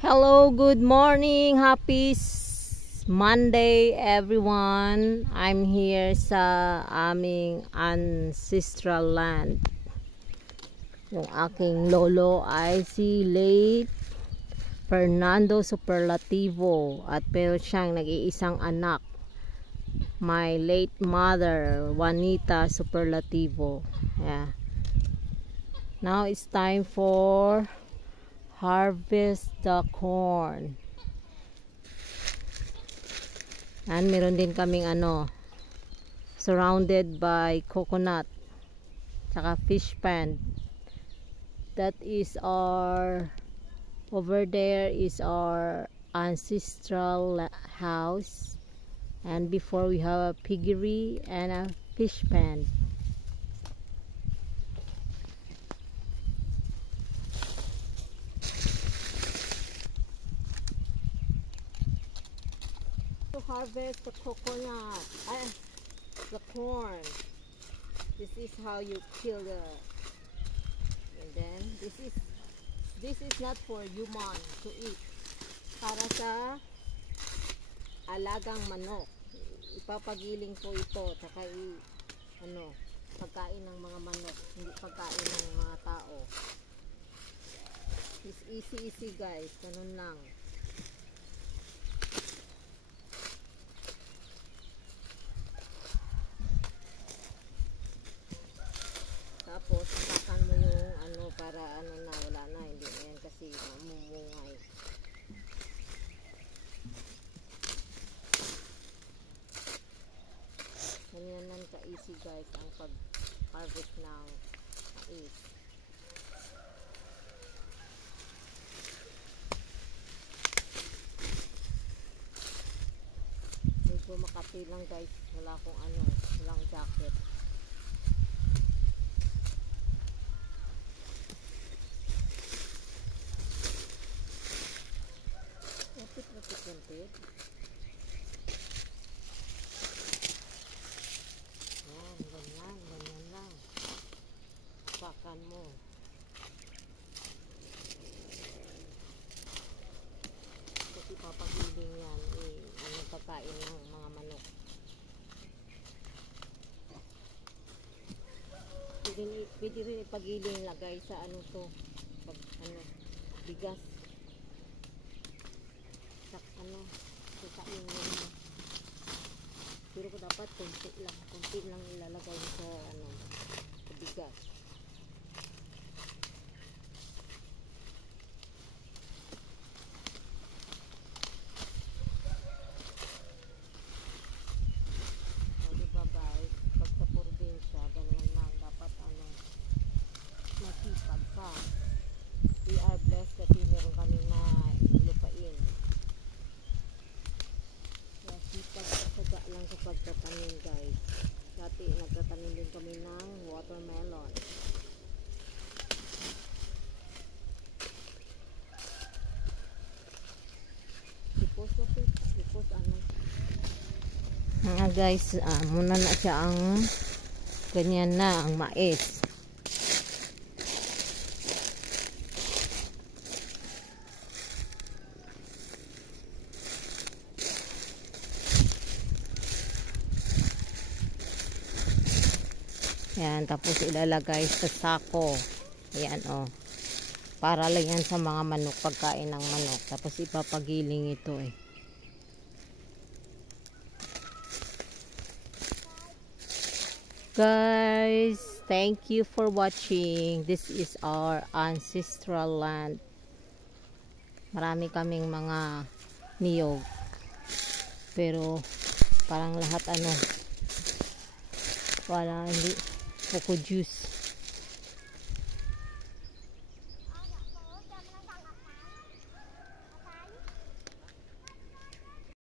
Hello, good morning. Happy Monday everyone. I'm here sa aming ancestral land. Yung aking lolo ay si late Fernando Superlativo at pero siyang nag-iisang anak. My late mother Juanita Superlativo. Yeah. Now it's time for harvest the corn. And meron din kaming surrounded by coconut tsaka fish pond. That is our, over there is our ancestral house, and before we have a piggery and a fish pond. To harvest the coconut, the corn. This is how you kill the, and then this is not for human to eat. Para sa alagang manok. Ipapagiling ko ito, tsaka pagkain ng mga manok, hindi pagkain ng mga tao. It's easy guys, ganun lang. Tapos takan mo yung para na wala na, hindi na yan kasi mamumungay. Ganyan lang ka easy guys ang pag harvest ng mais. Medyo makati lang guys, wala akong walang jacket. Lapit. Yan, ganyan lang. Pakan mo. Kasi papagiling yan, pagkain ng mga manok. Pwede rin ipagiling lagay sa bigas. Kain mo. Pero ko dapat konti lang ilalagay sa sa bigas. So, diba guys, pag sa probinsya, ganyan lang dapat masipag ka. We are blessed kasi meron kaming lupain. Sipag lang sa pagtatanim guys. Dati nagtatanim din kami ng watermelon. Guys, muna na siya ang ganyan na ang mais. Yan, tapos ilalagay sa sako. Ayan, para lang yan sa mga manok, pagkain ng manok. Tapos ipapagiling ito Guys, thank you for watching. This is our ancestral land. Marami kaming mga niyog. Pero parang lahat wala, hindi Coco juice.